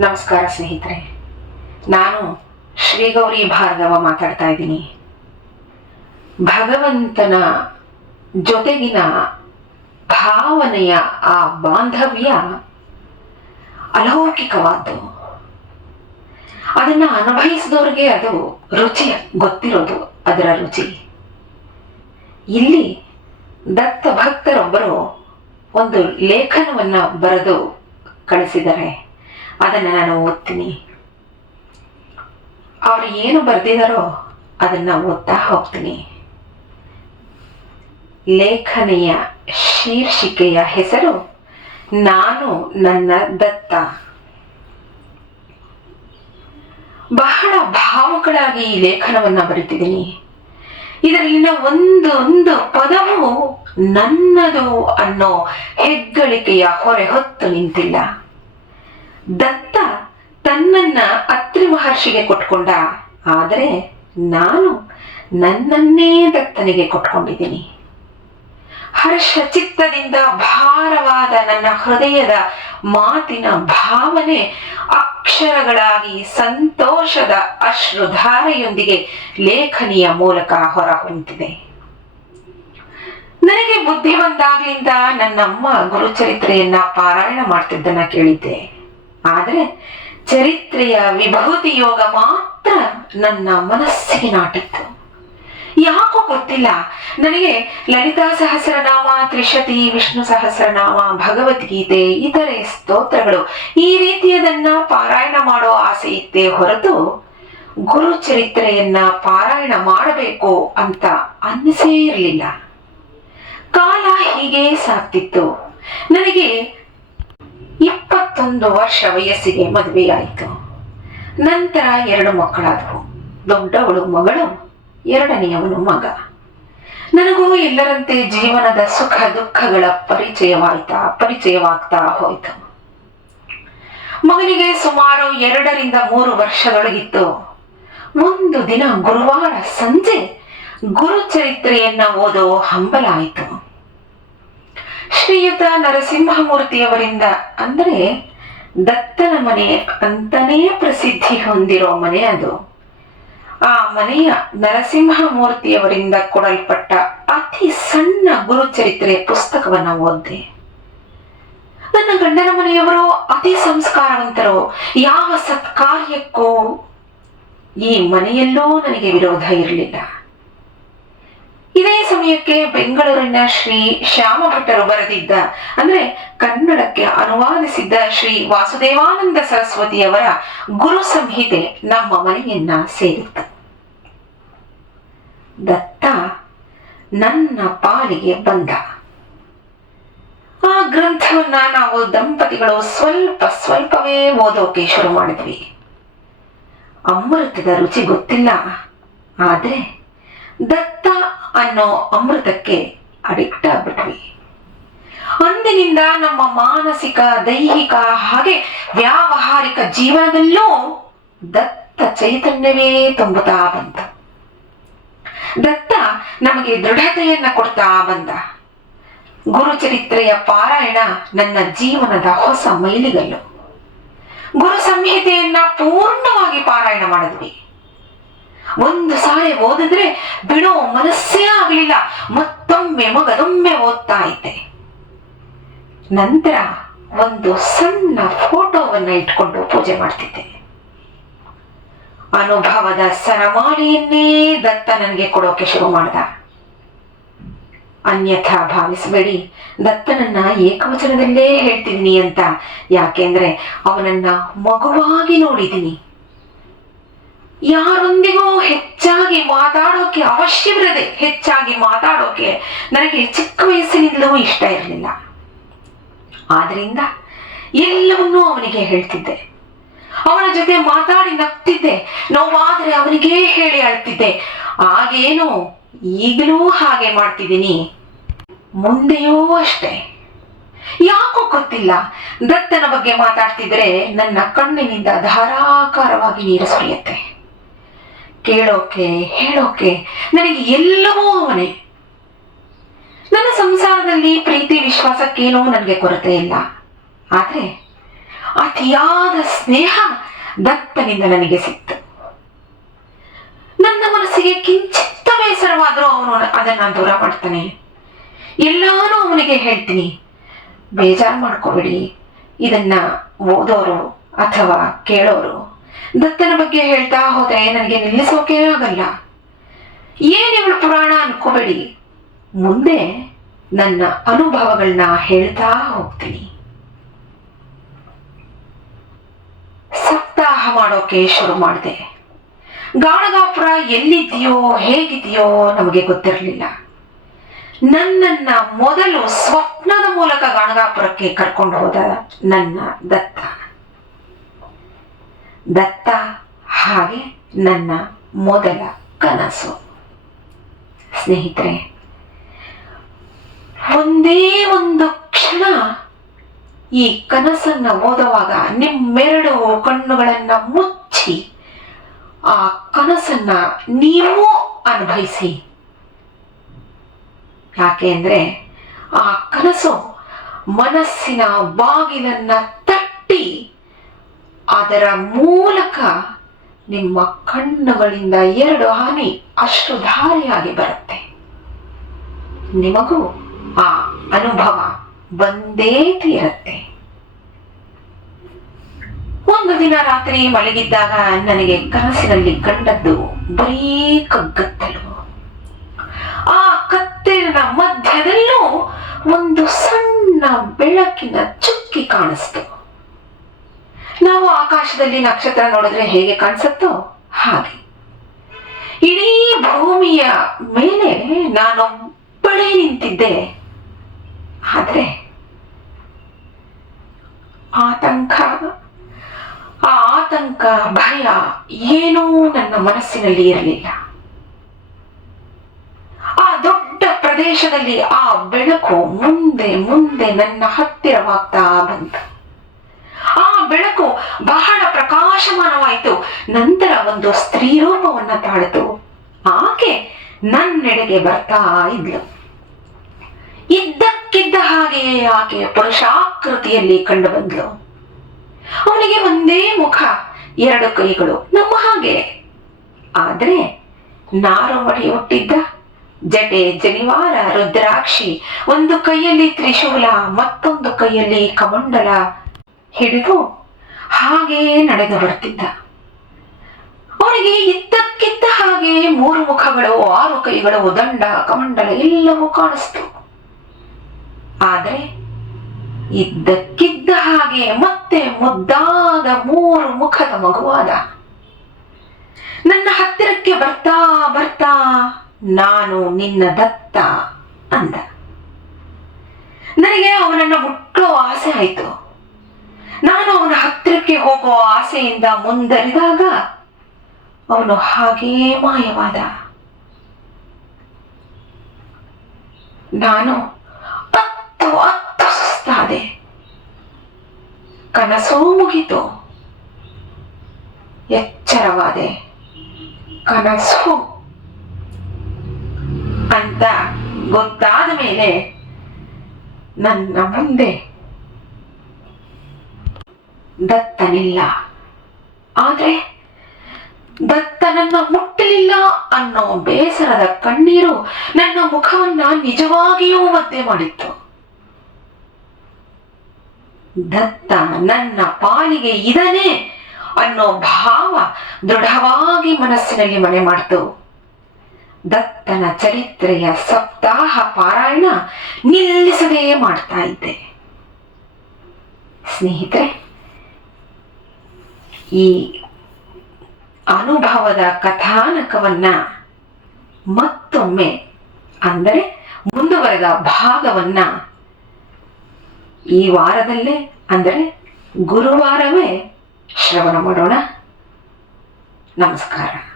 ನಮಸ್ಕಾರ ಸ್ನೇಹಿತರೆ. ನಾನು ಶ್ರೀಗೌರಿ ಭಾರ್ಗವ ಮಾತಾಡ್ತಾ ಇದ್ದೀನಿ. ಭಗವಂತನ ಜೊತೆಗಿನ ಭಾವನೆಯ ಆ ಬಾಂಧವ್ಯ ಅಲೌಕಿಕವಾದ್ದು. ಅದನ್ನ ಅನುಭವಿಸಿದವ್ರಿಗೆ ಅದು ರುಚಿ, ಗೊತ್ತಿರೋದು ಅದರ ರುಚಿ. ಇಲ್ಲಿ ದತ್ತ ಭಕ್ತರೊಬ್ಬರು ಒಂದು ಲೇಖನವನ್ನ ಬರೆದು ಕಳಿಸಿದ್ದಾರೆ. ಅದನ್ನು ನಾನು ಓದ್ತೀನಿ. ಅವ್ರು ಏನು ಬರೆದಿದ್ದಾರೋ ಅದನ್ನ ಓದ್ತಾ ಹೋಗ್ತೀನಿ. ಲೇಖನೆಯ ಶೀರ್ಷಿಕೆಯ ಹೆಸರು ನಾನು ನನ್ನ ದತ್ತ. ಬಹಳ ಭಾವುಕಳಾಗಿ ಈ ಲೇಖನವನ್ನ ಬರೀತಿದ್ದೀನಿ. ಇದರಲ್ಲಿನ ಒಂದೊಂದು ಪದವು ನನ್ನದು ಅನ್ನೋ ಹೆಗ್ಗಳಿಕೆಯ ಹೊರೆ ಹೊತ್ತು ನಿಂತಿಲ್ಲ. ದತ್ತ ತನ್ನನ್ನ ಅತ್ರಿ ಮಹರ್ಷಿಗೆ ಕೊಟ್ಕೊಂಡ. ಆದರೆ ನಾನು ನನ್ನನ್ನೇ ದತ್ತನಿಗೆ ಕೊಟ್ಕೊಂಡಿದ್ದೀನಿ. ಹರ್ಷ ಚಿತ್ತದಿಂದ ಭಾರವಾದ ನನ್ನ ಹೃದಯದ ಮಾತಿನ ಭಾವನೆ ಅಕ್ಷರಗಳಾಗಿ ಸಂತೋಷದ ಅಶ್ರುಧಾರೆಯೊಂದಿಗೆ ಲೇಖನಿಯ ಮೂಲಕ ಹೊರಹೊಮ್ಮಿದೆ ನನಗೆ ಬುದ್ಧಿ ಬಂದಾಗ್ಲಿಂದ ನನ್ನಮ್ಮ ಗುರುಚರಿತ್ರೆಯನ್ನ ಪಾರಾಯಣ ಮಾಡ್ತಿದ್ದನ್ನ ಕೇಳಿದ್ದೆ. ಆದರೆ ಚರಿತ್ರೆಯ ವಿಭೂತಿ ಯೋಗ ಮಾತ್ರ ನನ್ನ ಮನಸ್ಸಿಗೆ ನಾಟಿತ್ತು. ಯಾಕೋ ಗೊತ್ತಿಲ್ಲ. ನನಗೆ ಲಲಿತಾ ಸಹಸ್ರನಾಮ, ತ್ರಿಶತಿ, ವಿಷ್ಣು ಸಹಸ್ರನಾಮ, ಭಗವದ್ಗೀತೆ, ಇತರೆ ಸ್ತೋತ್ರಗಳು ಈ ರೀತಿಯದನ್ನ ಪಾರಾಯಣ ಮಾಡೋ ಆಸೆ ಇತ್ತೇ ಹೊರತು ಗುರು ಚರಿತ್ರೆಯನ್ನ ಪಾರಾಯಣ ಮಾಡಬೇಕು ಅಂತ ಅನ್ನಿಸೇ ಇರಲಿಲ್ಲ. ಕಾಲ ಹೀಗೆ ಸಾಕ್ತಿತ್ತು ನನಗೆ ಇಪ್ಪತ್ತೊಂದು ವರ್ಷ ವಯಸ್ಸಿಗೆ ಮದುವೆಯಾಯಿತು. ನಂತರ ಎರಡು ಮಕ್ಕಳಾದವು. ದೊಡ್ಡವಳು ಮಗಳು, ಎರಡನೆಯವನು ಮಗ. ನನಗೂ ಎಲ್ಲರಂತೆ ಜೀವನದ ಸುಖ ದುಃಖಗಳ ಪರಿಚಯವಾಯ್ತಾ, ಪರಿಚಯವಾಗ್ತಾ ಹೋಯಿತು. ಮಗನಿಗೆ ಸುಮಾರು ಎರಡರಿಂದ ಮೂರು ವರ್ಷದೊಳಗಿತ್ತು ಒಂದು ದಿನ ಗುರುವಾರ ಸಂಜೆ ಗುರುಚರಿತ್ರೆಯನ್ನ ಓದೋ ಹಂಬಲ ಆಯಿತು. ಶ್ರೀಯುತ ನರಸಿಂಹಮೂರ್ತಿಯವರಿಂದ ಅಂದರೆ ದತ್ತನ ಮನೆ ಅಂತಾನೇ ಪ್ರಸಿದ್ಧಿ ಹೊಂದಿರೋ ಮನೆ ಅದು. ಆ ಮನೆಯ ನರಸಿಂಹಮೂರ್ತಿಯವರಿಂದ ಕೊಡಲ್ಪಟ್ಟ ಅತಿ ಸಣ್ಣ ಗುರುಚರಿತ್ರೆ ಪುಸ್ತಕವನ್ನ ಓದಿದೆ. ನನ್ನ ಗಂಡನ ಮನೆಯವರು ಅತಿ ಸಂಸ್ಕಾರವಂತರು. ಯಾವ ಸತ್ಕಾರ್ಯಕ್ಕೂ ಈ ಮನೆಯಲ್ಲೂ ನನಗೆ ವಿರೋಧ ಇರಲಿಲ್ಲ. ಇದೇ ಸಮಯಕ್ಕೆ ಬೆಂಗಳೂರಿನ ಶ್ರೀ ಶ್ಯಾಮ ಭಟ್ಟರು ಬರೆದಿದ್ದ, ಅಂದ್ರೆ ಕನ್ನಡಕ್ಕೆ ಅನುವಾದಿಸಿದ್ದ ಶ್ರೀ ವಾಸುದೇವಾನಂದ ಸರಸ್ವತಿಯವರ ಗುರು ಸಂಹಿತೆ ನಮ್ಮ ಮನೆಯನ್ನ ಸೇರಿತ್ತು. ದತ್ತ ನನ್ನ ಪಾಲಿಗೆ ಬಂದ. ಆ ಗ್ರಂಥವನ್ನ ನಾವು ದಂಪತಿಗಳು ಸ್ವಲ್ಪ ಸ್ವಲ್ಪವೇ ಓದೋಕೆ ಶುರು ಮಾಡಿದ್ವಿ. ಅಮೃತದ ರುಚಿ ಗೊತ್ತಿಲ್ಲ. ಆದರೆ ದತ್ತ ಅನ್ನೋ ಅಮೃತಕ್ಕೆ ಅಡಿಕ್ಟ್ ಆಗ್ಬಿಟ್ವಿ. ಅಂದಿನಿಂದ ನಮ್ಮ ಮಾನಸಿಕ, ದೈಹಿಕ ಹಾಗೆ ವ್ಯಾವಹಾರಿಕ ಜೀವನದಲ್ಲೂ ದತ್ತ ಚೈತನ್ಯವೇ ತುಂಬುತ್ತಾ ಬಂತ. ದತ್ತ ನಮಗೆ ದೃಢತೆಯನ್ನ ಕೊಡ್ತಾ ಬಂದ. ಗುರುಚರಿತ್ರೆಯ ಪಾರಾಯಣ ನನ್ನ ಜೀವನದ ಹೊಸ ಮೈಲಿಗಲ್ಲು. ಗುರು ಸಂಹಿತೆಯನ್ನ ಪೂರ್ಣವಾಗಿ ಪಾರಾಯಣ ಮಾಡಿದ್ವಿ. ಒಂದು ಸಾರಿ ಓದಿದ್ರೆ ಬಿಡೋ, ಮನಸ್ಸೇ ಆಗಲಿಲ್ಲ. ಮತ್ತೊಮ್ಮೆ ಮಗದೊಮ್ಮೆ ಓದ್ತಾ ಇದ್ದೆ. ನಂತರ ಒಂದು ಸಣ್ಣ ಫೋಟೋವನ್ನ ಇಟ್ಕೊಂಡು ಪೂಜೆ ಮಾಡ್ತಿದ್ದೆ. ಅನುಭವದ ಸರಮಾಲೆಯನ್ನೇ ದತ್ತ ನನಗೆ ಕೊಡೋಕೆ ಶುರು ಮಾಡ್ದ. ಅನ್ಯಥಾ ಭಾವಿಸಬೇಡಿ, ದತ್ತನನ್ನ ಏಕವಚನದಲ್ಲೇ ಹೇಳ್ತಿದ್ದೀನಿ ಅಂತ. ಯಾಕೆಂದ್ರೆ ಅವನನ್ನ ಮಗುವಾಗಿ ನೋಡಿದ್ದೀನಿ. ಯಾರೊಂದಿಗೂ ಹೆಚ್ಚಾಗಿ ಮಾತಾಡೋಕೆ ಅವಶ್ಯವಿರದೆ ಹೆಚ್ಚಾಗಿ ಮಾತಾಡೋಕೆ ನನಗೆ ಚಿಕ್ಕ ವಯಸ್ಸಿನಿಂದಲೂ ಇಷ್ಟ ಇರಲಿಲ್ಲ. ಆದ್ರಿಂದ ಎಲ್ಲವನ್ನೂ ಅವನಿಗೆ ಹೇಳ್ತಿದ್ದೆ. ಅವನ ಜೊತೆ ಮಾತಾಡಿ ನಗ್ತಿದ್ದೆ. ನೋವಾದ್ರೆ ಅವನಿಗೇ ಹೇಳಿ ಅಳ್ತಿದ್ದೆ. ಆಗೇನು ಈಗಲೂ ಹಾಗೆ ಮಾಡ್ತಿದ್ದೀನಿ. ಮುಂದೆಯೂ ಅಷ್ಟೇ. ಯಾಕೋ ಗೊತ್ತಿಲ್ಲ. ದತ್ತನ ಬಗ್ಗೆ ಮಾತಾಡ್ತಿದ್ರೆ ನನ್ನ ಕಣ್ಣಿನಿಂದ ಧಾರಾಕಾರವಾಗಿ ನೀರು ಸುರಿಯುತ್ತೆ. ಕೇಳೋಕೆ, ಹೇಳೋಕೆ ನನಗೆ ಎಲ್ಲವೂ ಅವನೇ. ನನ್ನ ಸಂಸಾರದಲ್ಲಿ ಪ್ರೀತಿ, ವಿಶ್ವಾಸಕ್ಕೇನೂ ನನಗೆ ಕೊರತೆ ಇಲ್ಲ. ಆದ್ರೆ ಅತಿಯಾದ ಸ್ನೇಹ ದತ್ತನಿಂದ ನನಗೆ ಸಿಕ್ತು. ನನ್ನ ಮನಸ್ಸಿಗೆ ಕಿಂಚಿತ್ತ ಬೇಸರವಾದರೂ ಅವನು ಅದನ್ನ ದೂರ ಮಾಡ್ತಾನೆ. ಎಲ್ಲಾನು ಅವನಿಗೆ ಹೇಳ್ತೀನಿ, ಬೇಜಾರು ಮಾಡ್ಕೋಬೇಡಿ. ಇದನ್ನ ಓದೋರು ಅಥವಾ ಕೇಳೋರು ದತ್ತನ ಬಗ್ಗೆ ಹೇಳ್ತಾ ಹೋದ್ರೆ ನನಗೆ ನಿಲ್ಲಿಸೋಕೆ ಆಗಲ್ಲ. ಏನ್ ಪುರಾಣ ಅನ್ಕೋಬೇಡಿ. ಮುಂದೆ ನನ್ನ ಅನುಭವಗಳನ್ನ ಹೇಳ್ತಾ ಹೋಗ್ತೀನಿ. ಸಪ್ತಾಹ ಮಾಡೋಕೆ ಶುರು ಮಾಡಿದೆ. ಗಾಣಗಾಪುರ ಎಲ್ಲಿದೆಯೋ ಹೇಗಿದೆಯೋ ನಮಗೆ ಗೊತ್ತಿರಲಿಲ್ಲ. ನನ್ನನ್ನ ಮೊದಲು ಸ್ವಪ್ನದ ಮೂಲಕ ಗಾಣಗಾಪುರಕ್ಕೆ ಕರ್ಕೊಂಡು ಹೋದ ನನ್ನ ದತ್ತ. ದತ್ತ ಹಾಗೆ ನನ್ನ ಮೊದಲ ಕನಸು. ಸ್ನೇಹಿತರೆ, ಒಂದೇ ಒಂದು ಕ್ಷಣ ಈ ಕನಸನ್ನು ಓದುವಾಗ ನಿಮ್ಮೆರಡು ಕಣ್ಣುಗಳನ್ನು ಮುಚ್ಚಿ ಆ ಕನಸನ್ನ ನೀವು ಅನುಭವಿಸಿ. ಯಾಕೆ ಅಂದರೆ ಆ ಕನಸು ಮನಸ್ಸಿನ ಬಾಗಿಲನ್ನ ತಟ್ಟಿ ಅದರ ಮೂಲಕ ನಿಮ್ಮ ಕಣ್ಣುಗಳಿಂದ ಎರಡು ಹಾನಿ ಅಷ್ಟು ಧಾರೆಯಾಗಿ ಬರುತ್ತೆ. ನಿಮಗೂ ಆ ಅನುಭವ ಬಂದೇ ತೀರತ್ತೆ. ಒಂದು ದಿನ ರಾತ್ರಿ ಮಲಗಿದ್ದಾಗ ನನಗೆ ಕನಸಿನಲ್ಲಿ ಕಂಡದ್ದು ಬರೀ ಕಗ್ಗತ್ತಲು. ಆ ಕತ್ತಲಿನ ಮಧ್ಯದಲ್ಲೂ ಒಂದು ಸಣ್ಣ ಬೆಳಕಿನ ಚುಕ್ಕಿ ಕಾಣಿಸ್ತು. ನಾವು ಆಕಾಶದಲ್ಲಿ ನಕ್ಷತ್ರ ನೋಡಿದ್ರೆ ಹೇಗೆ ಕಾಣಿಸುತ್ತೋ ಹಾಗೆ. ಇಡೀ ಭೂಮಿಯ ಮೇಲೆ ನಾನೊಬ್ಬಳೇ ನಿಂತಿದ್ದೆ. ಆದ್ರೆ ಆತಂಕ, ಆ ಆತಂಕ, ಭಯ ಏನೂ ನನ್ನ ಮನಸ್ಸಿನಲ್ಲಿ ಇರಲಿಲ್ಲ. ಆ ದೊಡ್ಡ ಪ್ರದೇಶದಲ್ಲಿ ಆ ಬೆಳಕು ಮುಂದೆ ಮುಂದೆ ನನ್ನ ಹತ್ತಿರವಾಗ್ತಾ ಬಂತು. ಆ ಬೆಳಕು ಬಹಳ ಪ್ರಕಾಶಮಾನವಾಯಿತು. ನಂತರ ಒಂದು ಸ್ತ್ರೀ ರೂಪವನ್ನ ತಾಳಿತು. ಆಕೆ ನನ್ನೆಡೆಗೆ ಬರ್ತಾ ಇದ್ಲು. ಇದ್ದಕ್ಕಿದ್ದ ಹಾಗೆ ಆಕೆ ಪುರುಷಾಕೃತಿಯಲ್ಲಿ ಕಂಡು ಬಂದ್ಲು. ಅವನಿಗೆ ಒಂದೇ ಮುಖ, ಎರಡು ಕೈಗಳು, ನಮ್ಮ ಹಾಗೆ. ಆದ್ರೆ ನಾರು ಮಡಿ ಹುಟ್ಟಿದ್ದ ಜಟೆ ಜನಿವಾರ ರುದ್ರಾಕ್ಷಿ, ಒಂದು ಕೈಯಲ್ಲಿ ತ್ರಿಶೂಲ, ಮತ್ತೊಂದು ಕೈಯಲ್ಲಿ ಕಮಂಡಲ ಹಿಡಿದು ಹಾಗೇ ನಡೆದು ಬರ್ತಿದ್ದ ಅವನಿಗೆ ಇದ್ದಕ್ಕಿದ್ದ ಹಾಗೆ ಮೂರು ಮುಖಗಳು, ಆರು ಕೈಗಳು, ದಂಡ, ಕಮಂಡಲ ಎಲ್ಲವೂ ಕಾಣಿಸ್ತು. ಆದರೆ ಇದ್ದಕ್ಕಿದ್ದ ಹಾಗೆ ಮತ್ತೆ ಮುದ್ದಾದ ಮೂರು ಮುಖದ ಮಗುವಾದ, ನನ್ನ ಹತ್ತಿರಕ್ಕೆ ಬರ್ತಾ ಬರ್ತಾ ನಾನು ನಿನ್ನ ದತ್ತ ಅಂದ. ನನಗೆ ಅವನನ್ನ ಮುಟ್ಟೋ ಆಸೆ ಆಯ್ತು. ನಾನು ಅವನ ಹತ್ತಿರಕ್ಕೆ ಹೋಗೋ ಆಸೆಯಿಂದ ಮುಂದರಿದಾಗ ಅವನು ಹಾಗೇ ಮಾಯವಾದ. ನಾನು ಅತ್ತು ಅತ್ತು ಸುಸ್ತಾದೆ. ಕನಸೂ ಮುಗಿತು. ಎಚ್ಚರವಾದೆ. ಕನಸು ಅಂತ ಗೊತ್ತಾದ ಮೇಲೆ ನನ್ನ ಮುಂದೆ ದತ್ತನಿಲ್ಲ. ಆದ್ರೆ ದತ್ತನನ್ನ ಮುಟ್ಟಲಿಲ್ಲ ಅನ್ನೋ ಬೇಸರದ ಕಣ್ಣೀರು ನನ್ನ ಮುಖವನ್ನ ನಿಜವಾಗಿಯೂ ಮದ್ದೆ ಮಾಡಿತ್ತು. ದತ್ತ ನನ್ನ ಪಾಲಿಗೆ ಇದನೇ ಅನ್ನೋ ಭಾವ ದೃಢವಾಗಿ ಮನಸ್ಸಿನಲ್ಲಿ ಮನೆ ಮಾಡ್ತು. ದತ್ತನ ಚರಿತ್ರೆಯ ಸಪ್ತಾಹ ಪಾರಾಯಣ ನಿಲ್ಲಿಸದೇ ಮಾಡ್ತಾ ಇದ್ದೆ. ಸ್ನೇಹಿತರೆ ಈ ಅನುಭವದ ಕಥಾನಕವನ್ನ ಮತ್ತೊಮ್ಮೆ ಅಂದರೆ ಮುಂದುವರೆದ ಭಾಗವನ್ನ ಈ ವಾರದಲ್ಲೇ ಅಂದರೆ ಗುರುವಾರವೇ ಶ್ರವಣ ಮಾಡೋಣ. ನಮಸ್ಕಾರ.